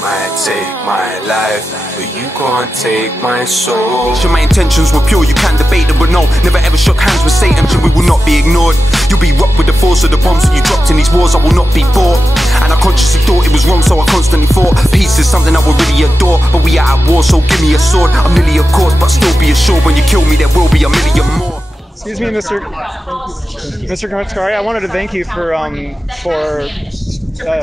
might take my life, but you can't take my soul. Sure, my intentions were pure, you can't debate them, but no, never ever shook hands with Satan, so we will not be ignored. You'll be rocked with the force of the bombs that you dropped in these wars. I will not be bought, and I consciously thought it was wrong, so I constantly thought peace is something I would really adore, but we are at war, so give me a sword. I'm nearly a cause, but still be assured when you kill me there will be a million more. Excuse me, Mr. Kashkari, I wanted to thank you for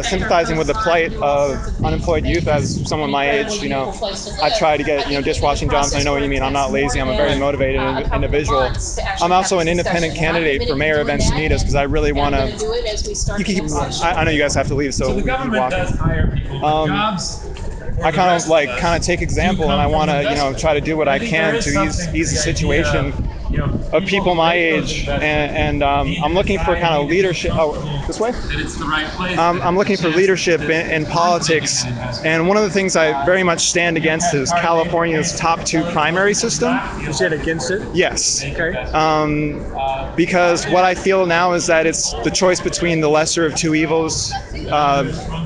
sympathizing with the plight of unemployed youth. As someone my age, you know, I try to get, dishwashing jobs. I know what you mean. I'm not lazy. I'm a very motivated individual. I'm also an independent candidate for Mayor of Encinitas because I really want to. I know you guys have to leave, so we can walk. I kind of take example, and I want to, try to do what I can to ease the situation of people my age, and I'm looking for kind of leadership. Oh, this way? I'm looking for leadership in politics, and one of the things I very much stand against is California's top 2 primary system. You said against it? Yes. Okay. Because what I feel now is that it's the choice between the lesser of 2 evils.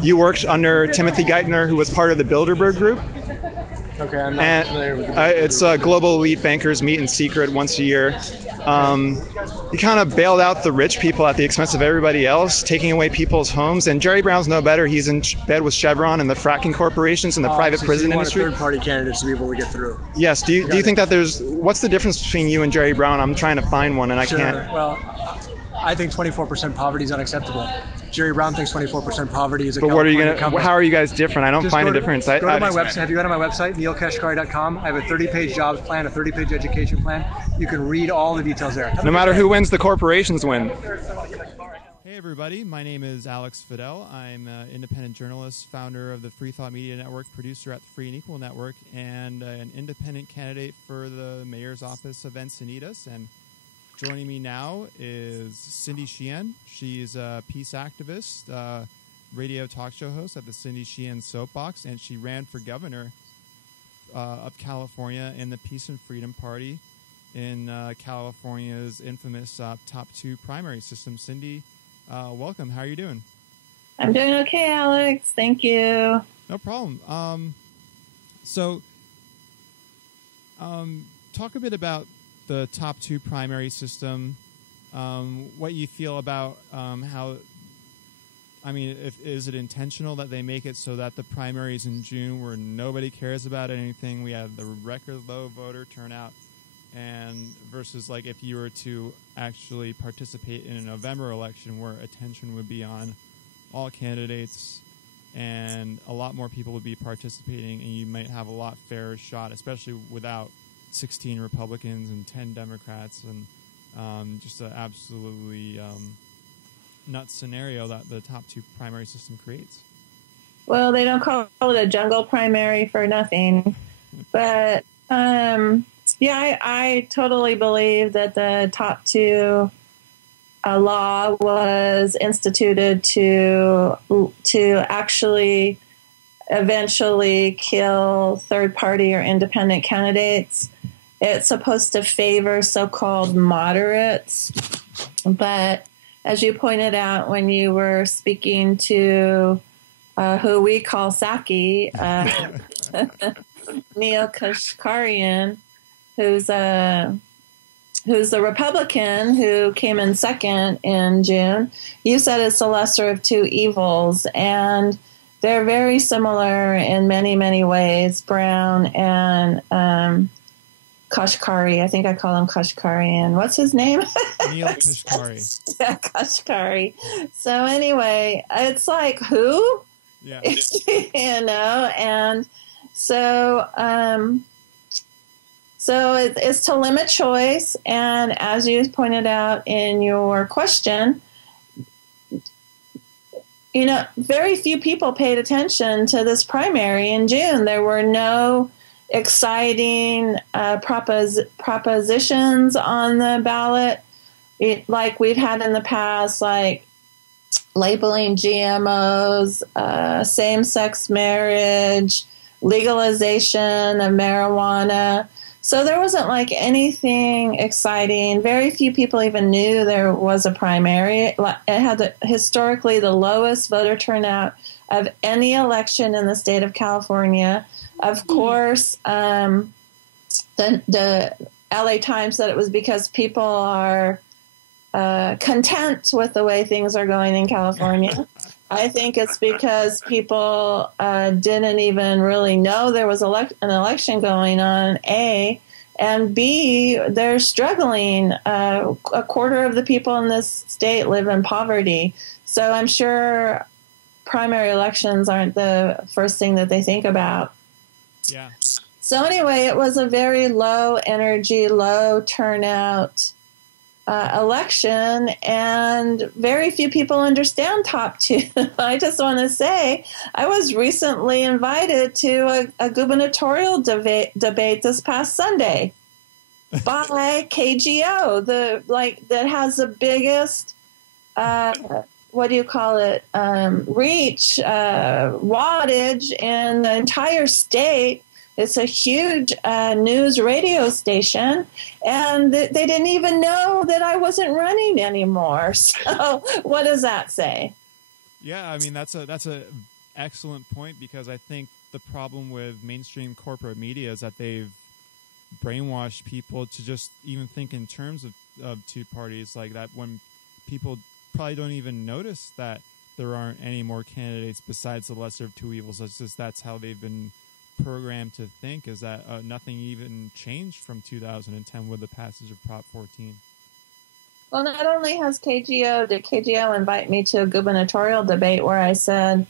You worked under Tim Geithner, who was part of the Bilderberg Group. Okay, I'm not familiar with it's global elite bankers meet in secret once a year. He kind of bailed out the rich people at the expense of everybody else, taking away people's homes. And Jerry Brown's no better. He's in bed with Chevron and the fracking corporations and the private prison industry. Third-party candidates to be able to get through. Yes. Do you think that what's the difference between you and Jerry Brown? I'm trying to find one, and I can't. Well, I think 24% poverty is unacceptable. Jerry Brown thinks 24% poverty is a. But what are you gonna? How are you guys different? I don't find a difference. Go to my website. Have you gone to my website, neelkashkari.com? I have a 30-page jobs plan, a 30-page education plan. You can read all the details there. No matter who wins, the corporations win. Hey everybody, my name is Alex Fidel. I'm an independent journalist, founder of the Free Thought Media Network, producer at the Free and Equal Network, and an independent candidate for the mayor's office of Encinitas. And joining me now is Cindy Sheehan. She's a peace activist, radio talk show host at the Cindy Sheehan Soapbox, and she ran for governor of California in the Peace and Freedom Party in California's infamous top 2 primary system. Cindy, welcome. How are you doing? I'm doing okay, Alex. Thank you. No problem. Talk a bit about the top 2 primary system, what you feel about how, is it intentional that they make it so that the primaries in June where nobody cares about anything, we have the record low voter turnout, and versus like if you were to actually participate in a November election where attention would be on all candidates and a lot more people would be participating and you might have a lot fairer shot, especially without 16 Republicans and 10 Democrats, and just an absolutely nuts scenario that the top 2 primary system creates. Well, they don't call it a jungle primary for nothing. But, I totally believe that the top 2 law was instituted to actually eventually kill third-party or independent candidates. It's supposed to favor so-called moderates. But as you pointed out when you were speaking to who we call Saki, Neel Kashkari, who's the Republican who came in second in June, you said it's the lesser of 2 evils. And they're very similar in many, many ways, Brown and Kashkari. I think I call him Kashkari. And what's his name? Neel Kashkari. Yeah, Kashkari. So anyway, it's like, who? Yeah. And so it's to limit choice. And as you pointed out in your question, very few people paid attention to this primary in June. There were no exciting propositions on the ballot, like we've had in the past, like labeling GMOs, same-sex marriage, legalization of marijuana. So there wasn't like anything exciting. Very few people even knew there was a primary. It had historically the lowest voter turnout of any election in the state of California. Of course, the LA Times said it was because people are content with the way things are going in California. I think it's because people didn't even really know there was an election going on, A, and B, they're struggling. A quarter of the people in this state live in poverty. So I'm sure primary elections aren't the first thing that they think about. Yeah. So anyway, it was a very low energy, low turnout election, and very few people understand Top 2. I just want to say, I was recently invited to a gubernatorial debate this past Sunday by KGO, that has the biggest, reach, wattage in the entire state. It's a huge news radio station, and they didn't even know that I wasn't running anymore. So what does that say? Yeah, I mean, that's a excellent point, because I think the problem with mainstream corporate media is that they've brainwashed people to just even think in terms of two parties, like that, when people probably don't even notice that there aren't any more candidates besides the lesser of two evils. That's how they've been programmed to think, is that nothing even changed from 2010 with the passage of Prop 14. Well, not only did KGO invite me to a gubernatorial debate where I said,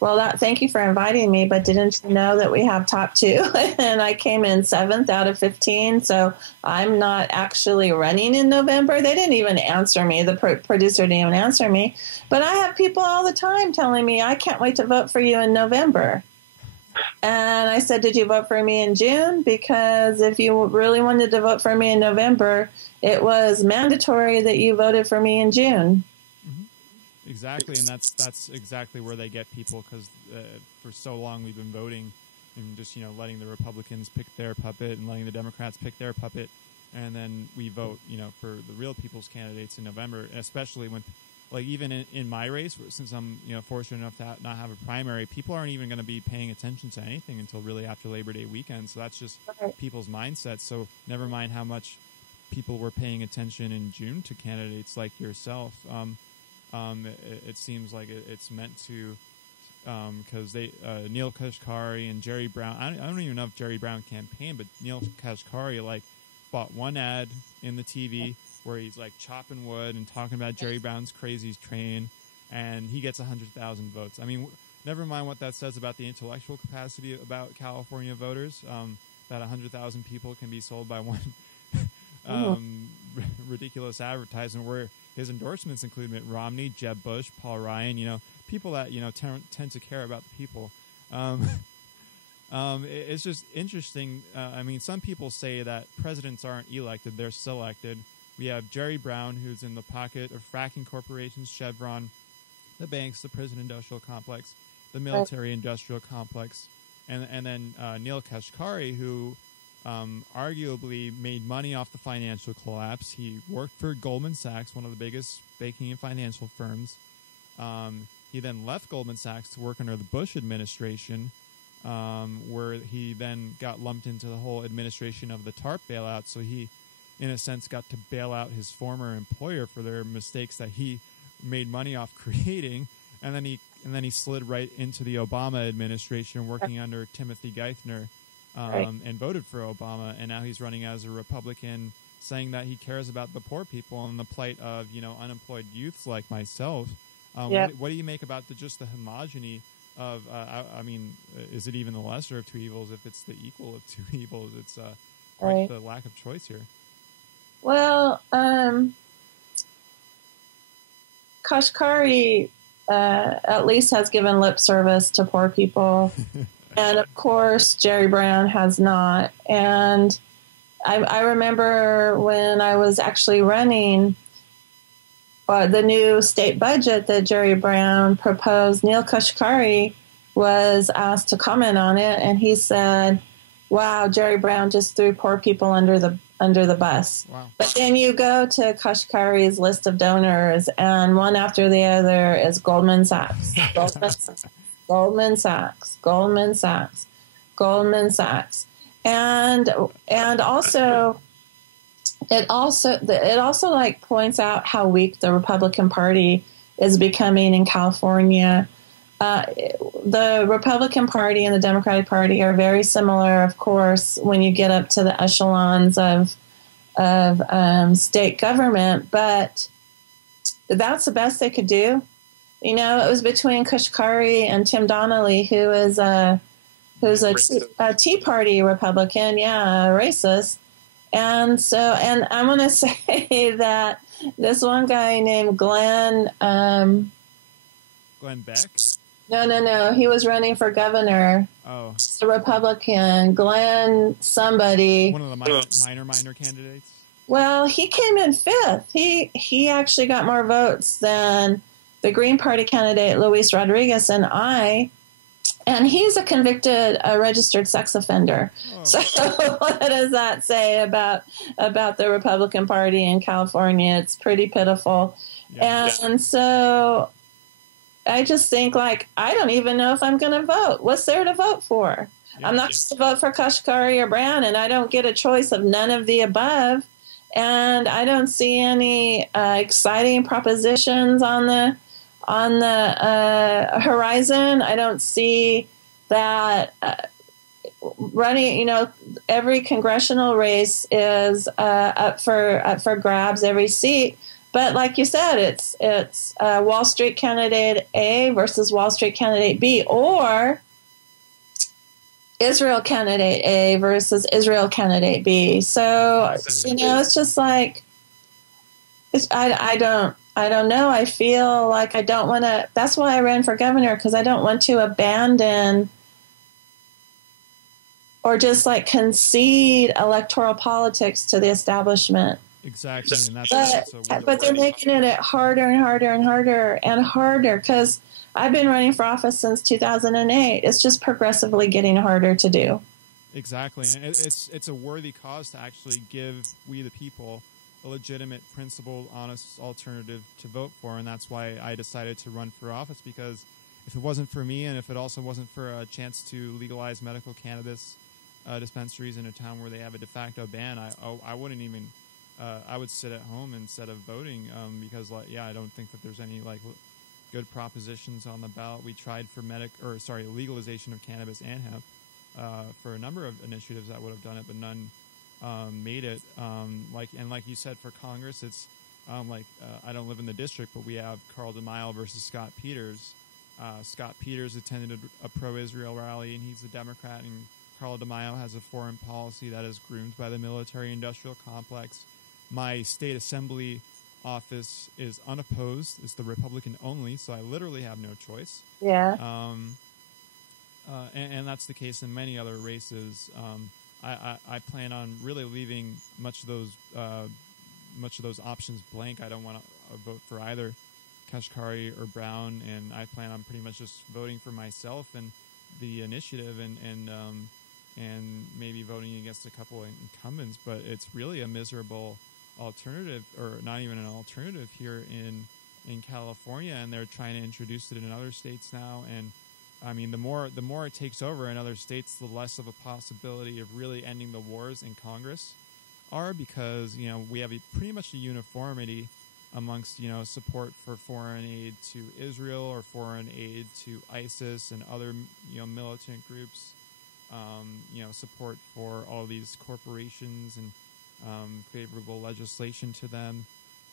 well, thank you for inviting me, but didn't you know that we have Top 2? And I came in 7th out of 15, so I'm not actually running in November. They didn't even answer me. The producer didn't even answer me. But I have people all the time telling me, I can't wait to vote for you in November. And I said, did you vote for me in June? Because if you really wanted to vote for me in November, it was mandatory that you voted for me in June. Mm-hmm. Exactly, and that's exactly where they get people, because for so long we've been voting and just letting the Republicans pick their puppet and letting the Democrats pick their puppet, and then we vote for the real people's candidates in November, and especially when. Like even in my race, since I'm fortunate enough to not have a primary, people aren't even going to be paying attention to anything until really after Labor Day weekend. So that's just people's mindsets. So never mind how much people were paying attention in June to candidates like yourself. It seems like it's meant to, because Neel Kashkari and Jerry Brown. I don't even know if Jerry Brown campaigned, but Neel Kashkari bought one ad in the TV where he's chopping wood and talking about Jerry Brown's crazy train, and he gets 100,000 votes. I mean, never mind what that says about the intellectual capacity about California voters, that 100,000 people can be sold by one ridiculous advertisement, where his endorsements include Mitt Romney, Jeb Bush, Paul Ryan, people that, tend to care about the people. It's just interesting. I mean, some people say that presidents aren't elected, they're selected. We have Jerry Brown, who's in the pocket of fracking corporations, Chevron, the banks, the prison industrial complex, the military industrial complex, and then Neel Kashkari, who arguably made money off the financial collapse. He worked for Goldman Sachs, one of the biggest banking and financial firms. He then left Goldman Sachs to work under the Bush administration, where he then got lumped into the whole administration of the TARP bailout. So he, in a sense, got to bail out his former employer for their mistakes that he made money off creating, and then he slid right into the Obama administration, working under Timothy Geithner, and voted for Obama, and now he's running as a Republican, saying that he cares about the poor people and the plight of unemployed youths like myself. What do you make about just the homogeny of? I mean, is it even the lesser of two evils if it's the equal of two evils? It's the lack of choice here. Well, Kashkari at least has given lip service to poor people. And, of course, Jerry Brown has not. And I remember when I was actually running the new state budget that Jerry Brown proposed, Neel Kashkari was asked to comment on it, and he said, wow, Jerry Brown just threw poor people under the bus. Wow. But then you go to Kashkari's list of donors, and one after the other is Goldman Sachs, Goldman Sachs, Goldman Sachs, Goldman Sachs, and also. It also like points out how weak the Republican Party is becoming in California. The Republican Party and the Democratic Party are very similar, of course, when you get up to the echelons of state government, but that's the best they could do. You know, it was between Kashkari and Tim Donnelly, who's a Tea Party Republican, racist. And so, and I'm going to say that this one guy named Glenn Beck? No. He was running for governor. Oh. He's a Republican. Glenn somebody. One of the minor candidates? Well, he came in fifth. He actually got more votes than the Green Party candidate, Luis Rodriguez, and I. And he's a convicted, registered sex offender. Oh. So what does that say about the Republican Party in California? It's pretty pitiful. Yeah. And so I just think, like, I don't even know if I'm going to vote. What's there to vote for? Yeah. I'm not going to vote for Kashkari or Brown, and I don't get a choice of none of the above. And I don't see any exciting propositions on the horizon. I don't see that running. You know, every congressional race is up for grabs, every seat. But like you said, it's Wall Street candidate A versus Wall Street candidate B, or Israel candidate A versus Israel candidate B. So you know, it's just like I don't know. I feel like I don't want to. That's why I ran for governor, because I don't want to abandon or just like concede electoral politics to the establishment. Exactly, and but they're making it harder and harder and harder and harder, because I've been running for office since 2008. It's just progressively getting harder to do. Exactly, and it's a worthy cause to actually give we the people a legitimate, principled, honest alternative to vote for, and that's why I decided to run for office, because if it wasn't for me, and if it also wasn't for a chance to legalize medical cannabis dispensaries in a town where they have a de facto ban, I wouldn't even, I would sit at home instead of voting, because I don't think that there's any good propositions on the ballot. We tried for legalization of cannabis and hemp for a number of initiatives that would have done it, but none made it. Like you said, for Congress, it's I don't live in the district, but we have Carl DeMille versus Scott Peters. Scott Peters attended a pro-Israel rally, and he's a Democrat, and Carl DeMille has a foreign policy that is groomed by the military-industrial complex. My state assembly office is unopposed. It's the Republican only, so I literally have no choice. Yeah. And that's the case in many other races. I plan on really leaving much of those options blank. I don't want to vote for either Kashkari or Brown, and I plan on pretty much just voting for myself and the initiative, and maybe voting against a couple of incumbents. But it's really a miserable alternative, or not even an alternative here in California, and they're trying to introduce it in other states now. And I mean, the more it takes over in other states, the less of a possibility of really ending the wars in Congress are, because we have pretty much a uniformity amongst support for foreign aid to Israel or foreign aid to ISIS and other militant groups, support for all these corporations and favorable legislation to them.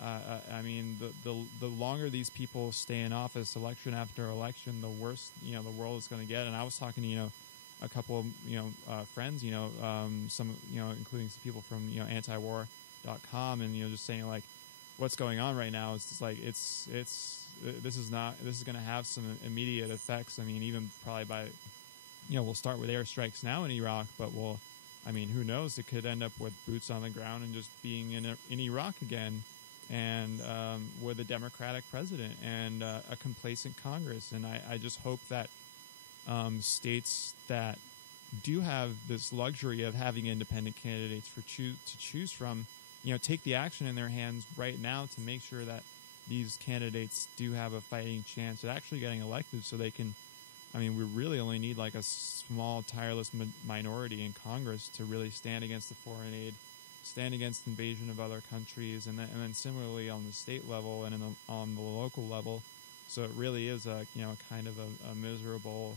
I mean, the longer these people stay in office, election after election, the worse the world is going to get. And I was talking to a couple of friends, some including some people from antiwar.com, and just saying like, what's going on right now is this is going to have some immediate effects. I mean, even probably by we'll start with airstrikes now in Iraq, but who knows? It could end up with boots on the ground and just being in Iraq again. And with a Democratic president and a complacent Congress. And I just hope that states that do have this luxury of having independent candidates to choose from, take the action in their hands right now to make sure that these candidates do have a fighting chance at actually getting elected, so they can. I mean, we really only need like a small, tireless minority in Congress to really stand against the foreign aid, stand against invasion of other countries, and then similarly on the state level and on the local level. So it really is a kind of a miserable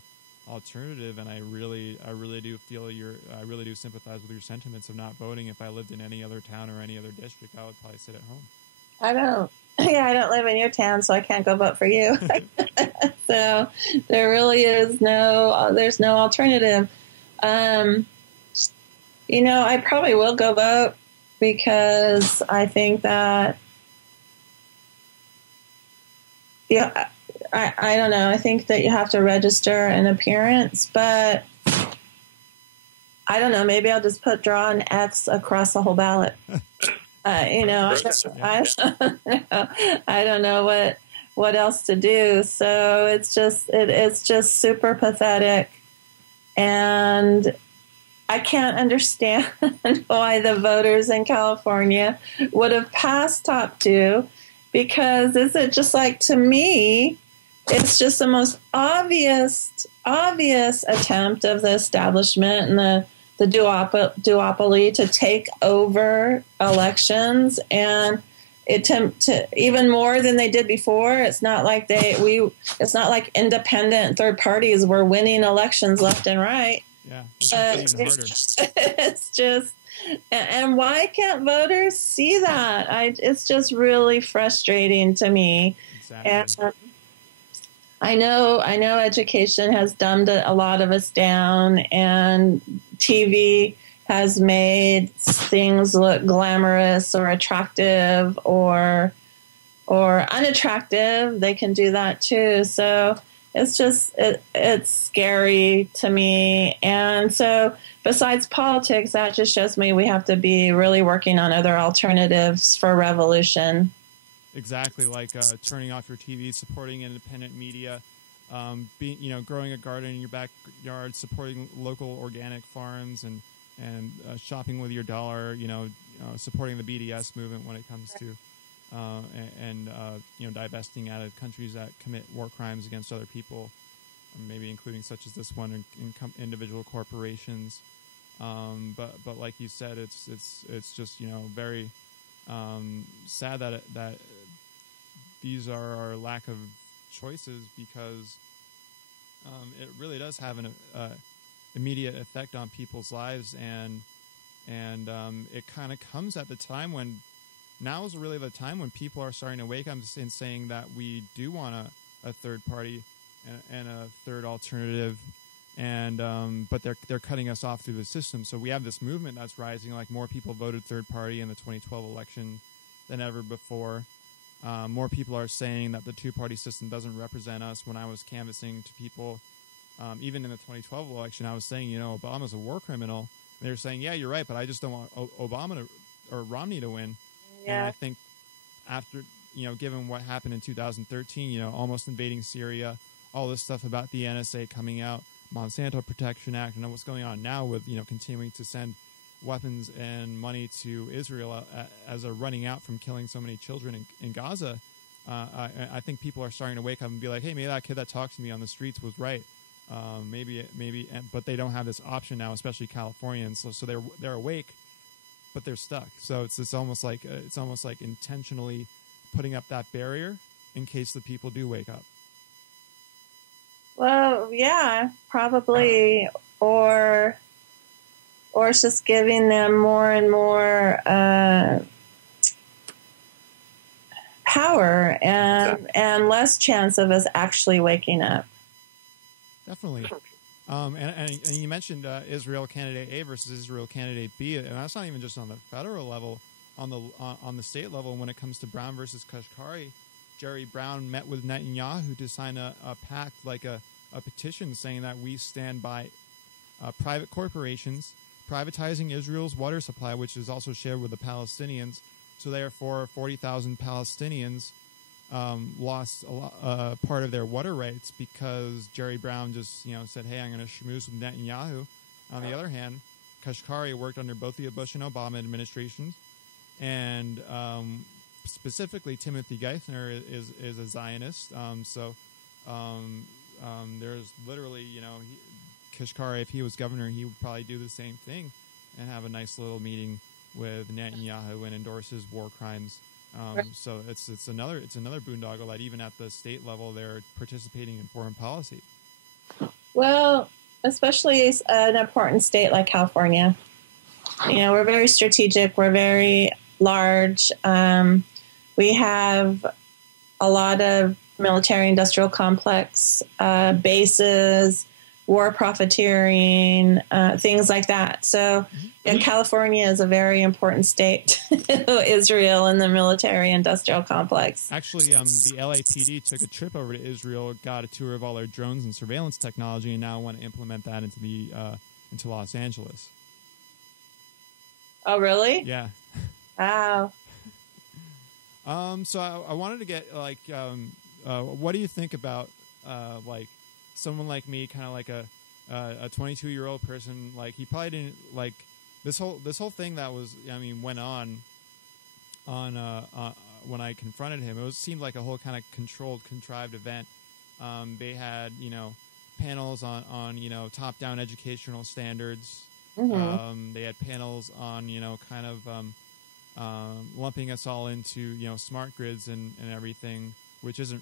alternative, and I really do feel I really do sympathize with your sentiments of not voting. If I lived in any other town or any other district, I would probably sit at home. I don't. Yeah, I don't live in your town, so I can't go vote for you. So there really is there's no alternative. I probably will go vote because I think that, I don't know. I think that you have to register an appearance, but I don't know. Maybe I'll just draw an X across the whole ballot. I don't know what else to do. So it's just super pathetic, and I can't understand why the voters in California would have passed Top 2, because to me, it's just the most obvious attempt of the establishment and the duopoly to take over elections, and attempt to even more than they did before. It's not like it's not like independent third parties were winning elections left and right. Yeah, it's just, and why can't voters see that? It's just really frustrating to me. Exactly. And I know education has dumbed a lot of us down, and TV has made things look glamorous or attractive or unattractive. They can do that too. So it's scary to me. And so besides politics, that just shows me we have to be really working on other alternatives for revolution. Exactly, like turning off your TV, supporting independent media, growing a garden in your backyard, supporting local organic farms, and shopping with your dollar. Supporting the BDS movement when it comes to divesting out of countries that commit war crimes against other people, maybe including such as this one in individual corporations. But like you said, it's just very sad that these are our lack of choices, because it really does have an immediate effect on people's lives, and it kind of comes at the time when now is really the time when people are starting to wake up and saying that we do want a third party and a third alternative, and but they're cutting us off through the system. So we have this movement that's rising, like more people voted third party in the 2012 election than ever before. More people are saying that the two-party system doesn't represent us. When I was canvassing to people, even in the 2012 election, I was saying, Obama's a war criminal. And they were saying, yeah, you're right, but I just don't want Obama or Romney to win. Yeah. And I think after, given what happened in 2013, almost invading Syria, all this stuff about the NSA coming out, Monsanto Protection Act, and what's going on now with, continuing to send weapons and money to Israel as they're running out from killing so many children in Gaza, I think people are starting to wake up and be like, hey, maybe that kid that talked to me on the streets was right. But they don't have this option now, especially Californians. So they're awake, but they're stuck. So it's almost like intentionally putting up that barrier in case the people do wake up. Well, yeah, probably, or it's just giving them more and more power and less chance of us actually waking up. Definitely. And you mentioned Israel candidate A versus Israel candidate B, and that's not even just on the federal level. On the state level, when it comes to Brown versus Kashkari, Jerry Brown met with Netanyahu to sign a pact, like a petition saying that we stand by private corporations privatizing Israel's water supply, which is also shared with the Palestinians. So therefore, 40,000 Palestinians lost part of their water rights because Jerry Brown just said, hey, I'm going to schmooze with Netanyahu, On the other hand, Kashkari worked under both the Bush and Obama administrations, and specifically Timothy Geithner is a Zionist. There's literally, Kashkari, if he was governor, he would probably do the same thing and have a nice little meeting with Netanyahu and endorse his war crimes. So it's another boondoggle that even at the state level they're participating in foreign policy. Well, especially an important state like California. We're very strategic. We're very large. We have a lot of military-industrial complex bases, war profiteering, things like that. So California is a very important state to Israel in the military-industrial complex. Actually, the LAPD took a trip over to Israel, got a tour of all their drones and surveillance technology, and now want to implement that into Los Angeles. Oh, really? Yeah. Wow. So I wanted to get what do you think about someone like me, kind of like a 22-year-old person? Like, he probably didn't like this whole thing that went on when I confronted him. It seemed like a whole kind of contrived event. They had panels on top-down educational standards. Mm-hmm. They had panels on lumping us all into smart grids and everything, which is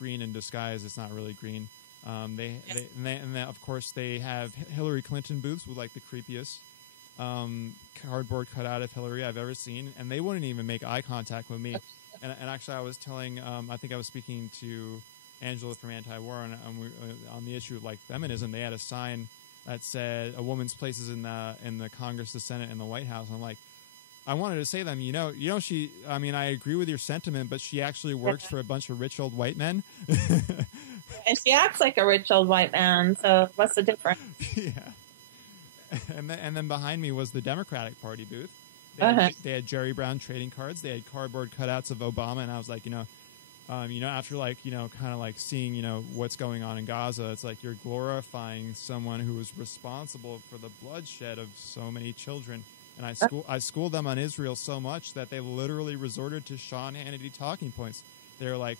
green in disguise. It's not really green. Of course they have Hillary Clinton booths with like the creepiest cardboard cutout of Hillary I've ever seen, and they wouldn't even make eye contact with me. And actually, I was telling, I think I was speaking to Angela from Anti-War on the issue of like feminism. They had a sign that said "A woman's place is in the Congress, the Senate, and the White House." I'm like, I wanted to say to them, she. I mean, I agree with your sentiment, but she actually works for a bunch of rich old white men. And she acts like a rich old white man. So what's the difference? Yeah. And then behind me was the Democratic Party booth. They had Jerry Brown trading cards. They had cardboard cutouts of Obama, and I was like, after kind of like seeing what's going on in Gaza, it's like you're glorifying someone who was responsible for the bloodshed of so many children. And I schooled them on Israel so much that they literally resorted to Sean Hannity talking points. They're like,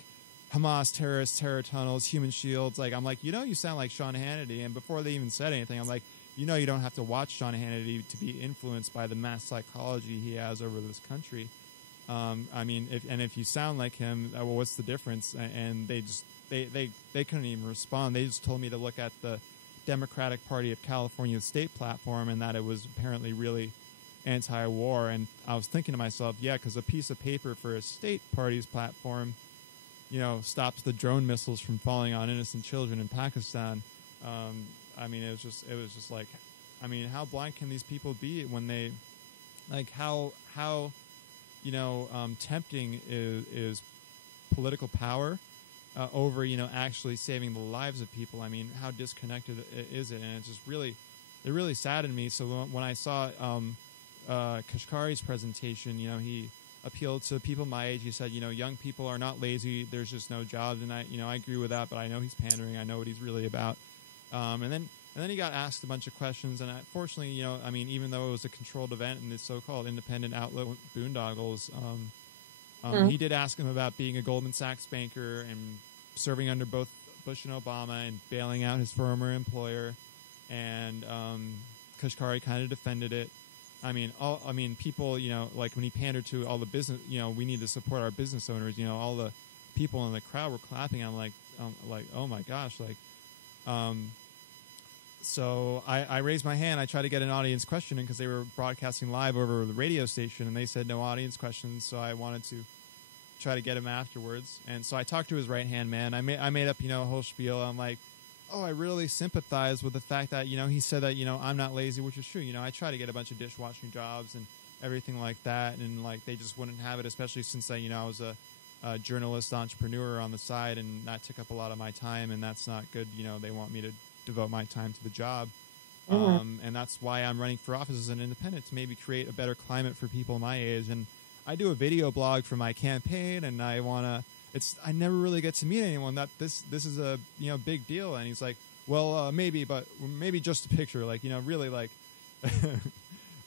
Hamas terrorists, terror tunnels, human shields. Like, I'm like, you sound like Sean Hannity. And before they even said anything, I'm like, you don't have to watch Sean Hannity to be influenced by the mass psychology he has over this country. If you sound like him, well, what's the difference? And they couldn't even respond. They just told me to look at the Democratic Party of California's state platform and that it was apparently really anti-war. And I was thinking to myself, yeah, because a piece of paper for a state party's platform, stops the drone missiles from falling on innocent children in Pakistan. It was just like, how blind can these people be when they, like, how tempting is political power over, actually saving the lives of people. I mean, how disconnected is it? And it's just it really saddened me. So when I saw Kashkari's presentation, he appealed to people my age. He said, young people are not lazy. There's just no jobs. And I agree with that, but I know he's pandering. I know what he's really about. And then he got asked a bunch of questions. And fortunately, even though it was a controlled event and the so-called independent outlet boondoggles, he did ask him about being a Goldman Sachs banker and serving under both Bush and Obama and bailing out his former employer. And Kashkari kind of defended it. People, like when he pandered to all the business, we need to support our business owners. All the people in the crowd were clapping. I'm like, oh my gosh, So I raised my hand. I tried to get an audience question in because they were broadcasting live over the radio station, and they said no audience questions. So I wanted to try to get him afterwards. And so I talked to his right-hand man. I made up, a whole spiel. I'm like, oh, I really sympathize with the fact that, he said that, I'm not lazy, which is true. I try to get a bunch of dishwashing jobs and everything like that. And, they just wouldn't have it, especially since, I was a journalist entrepreneur on the side, and that took up a lot of my time, and that's not good. They want me to devote my time to the job. And that's why I'm running for office as an independent, to maybe create a better climate for people my age. And I do a video blog for my campaign, and I never really get to meet anyone that this is a big deal. And he's like, Well, maybe, but maybe just a picture, like, you know, really like,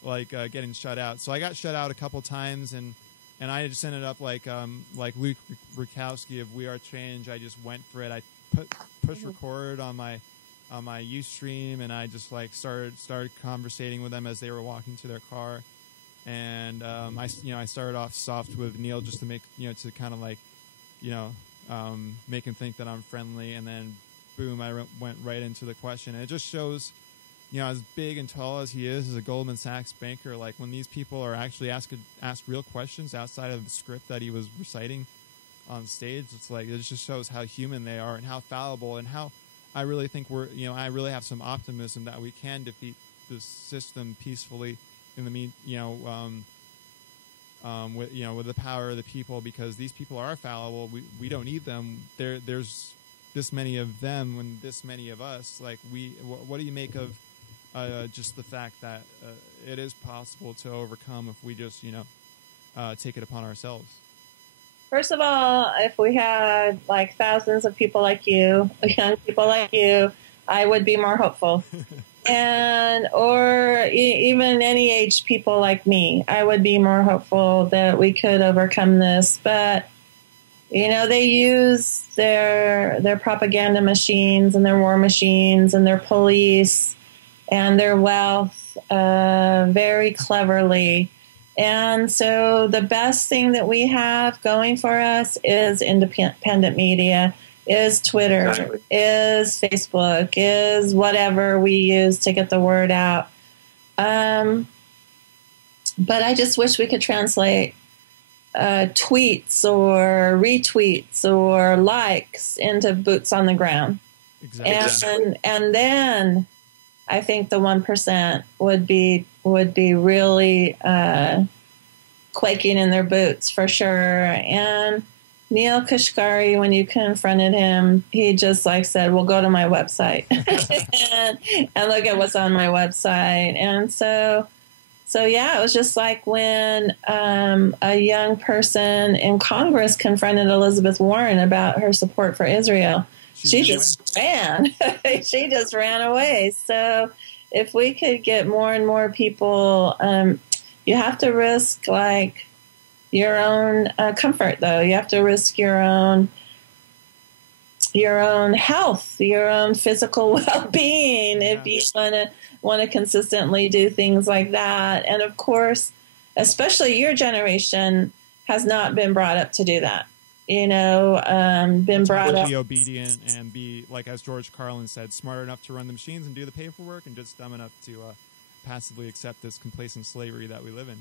like getting shut out. So I got shut out a couple times, and I just ended up like Luke Rukowski of We Are Change. I just went for it. I push record on my Ustream, and I just like started conversating with them as they were walking to their car. And I started off soft with Neel just to make, you know, to kind of like, you know, make him think that I'm friendly, and then boom, I went right into the question. And it just shows, you know, as big and tall as he is as a Goldman Sachs banker, like when these people are actually asked real questions outside of the script that he was reciting on stage, it's like it just shows how human they are and how fallible, and how I really think I really have some optimism that we can defeat this system peacefully in the with the power of the people, because these people are fallible. We don't need them. There's this many of them and this many of us. Like, what do you make of just the fact that it is possible to overcome if we just, you know, take it upon ourselves? First of all, if we had like thousands of people like you, young people like you, I would be more hopeful. Or even any age people like me, I would be more hopeful that we could overcome this. But, you know, they use their propaganda machines and their war machines and their police and their wealth very cleverly. And so the best thing that we have going for us is independent media, is Twitter, is Facebook, is whatever we use to get the word out. But I just wish we could translate tweets or retweets or likes into boots on the ground. Exactly. And then I think the 1% would be really quaking in their boots for sure. And Neel Kashkari, when you confronted him, he just like said, well, go to my website and look at what's on my website. And so yeah, it was just like when a young person in Congress confronted Elizabeth Warren about her support for Israel. She just ran. She just ran away. So if we could get more and more people, you have to risk like your own comfort, though. You have to risk your own health, your own physical well-being if you want to consistently do things like that. And of course, especially your generation has not been brought up to do that. You know, been brought up to be obedient and be, like as George Carlin said, smart enough to run the machines and do the paperwork, and just dumb enough to passively accept this complacent slavery that we live in.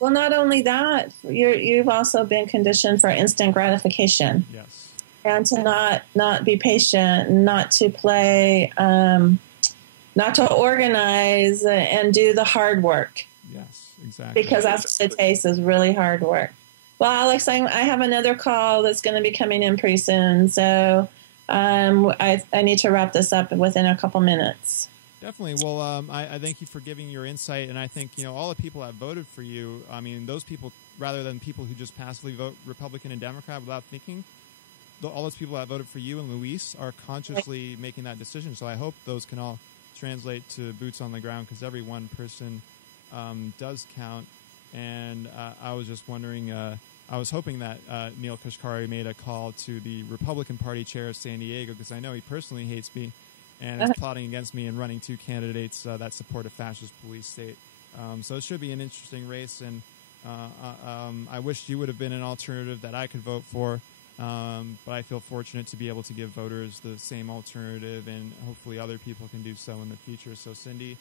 Well, not only that, you've also been conditioned for instant gratification. Yes. And to not be patient, not to play, not to organize and do the hard work. Yes, exactly. Because that's what it takes, is really hard work. Well, Alex, I have another call that's going to be coming in pretty soon, so I need to wrap this up within a couple minutes. Definitely. Well, I thank you for giving your insight, and I think, you know, all the people that voted for you, I mean, those people, rather than people who just passively vote Republican and Democrat without thinking, all those people that voted for you and Luis are consciously making that decision. So I hope those can all translate to boots on the ground, because every one person does count. And I was just wondering, I was hoping that Neel Kashkari made a call to the Republican Party chair of San Diego, because I know he personally hates me and is plotting against me and running two candidates that support a fascist police state. So it should be an interesting race, and I wish you would have been an alternative that I could vote for, but I feel fortunate to be able to give voters the same alternative, and hopefully other people can do so in the future. So Cindy,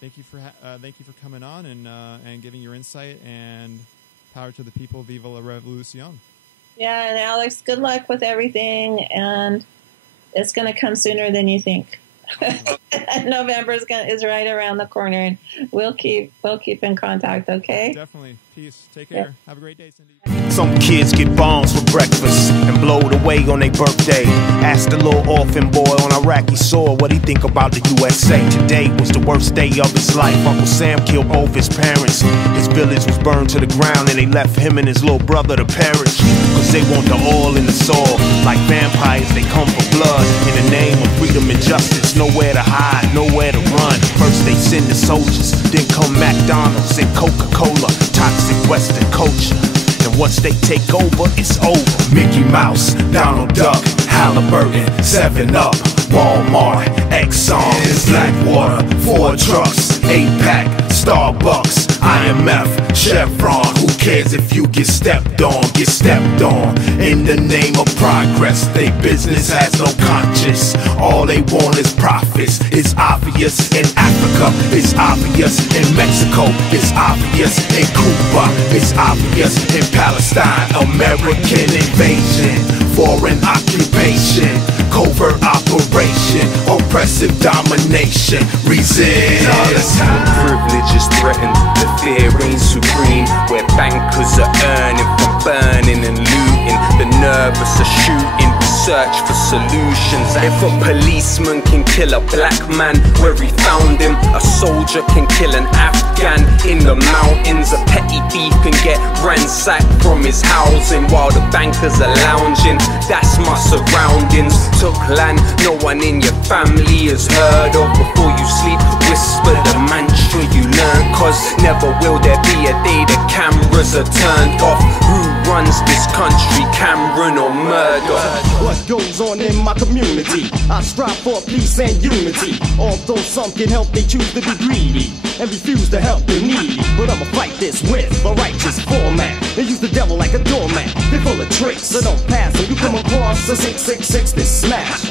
thank you for coming on and giving your insight, and power to the people. Viva la revolución. Yeah, and Alex, good luck with everything, and it's going to come sooner than you think. November is right around the corner, and we'll keep in contact. Okay. Definitely. Peace. Take care. Yeah. Have a great day, Cindy. Some kids get bombs for breakfast and blowed away on their birthday. Asked a little orphan boy on Iraqi soil what he think about the USA. Today was the worst day of his life. Uncle Sam killed both his parents. His village was burned to the ground and they left him and his little brother to perish. Cause they want the oil in the soil. Like vampires, they come for blood. In the name of freedom and justice, nowhere to hide, nowhere to run. First they send the soldiers, then come McDonald's and Coca-Cola. Toxic Western culture. And once they take over, it's over. Mickey Mouse, Donald Duck, Halliburton, 7-Up, Walmart, Exxon, Blackwater, Ford trucks, APAC, Starbucks, IMF, Chevron. Who cares if you get stepped on? Get stepped on. In the name of progress, they business has no conscience. All they want is profits. It's obvious in Africa, it's obvious in Mexico, it's obvious in Cuba, it's obvious in Palestine. American invasion, foreign occupation, covert operation, oppressive domination. Resist. Privilege is threatened, the fear reigns supreme. Where bankers are earning from burning and looting, the nervous are shooting, we search for solutions. If a policeman can kill a black man where he found him, a soldier can kill an Afghan in the mountains. A petty thief can get ransacked from his housing while the bankers are lounging. That's my surroundings. Took land no one in your family has heard of. Before you sleep, whisper the mantra you learn, cause never will there be a day the cameras are turned off. Who runs this country, Cameron or murder? What goes on in my community? I strive for peace and unity. Although some can help, they choose to be greedy and refuse to help the needy. But I'ma fight this with a righteous format. They use the devil like a doormat. They're full of tricks, so don't pass them. You come across a 666, this smash.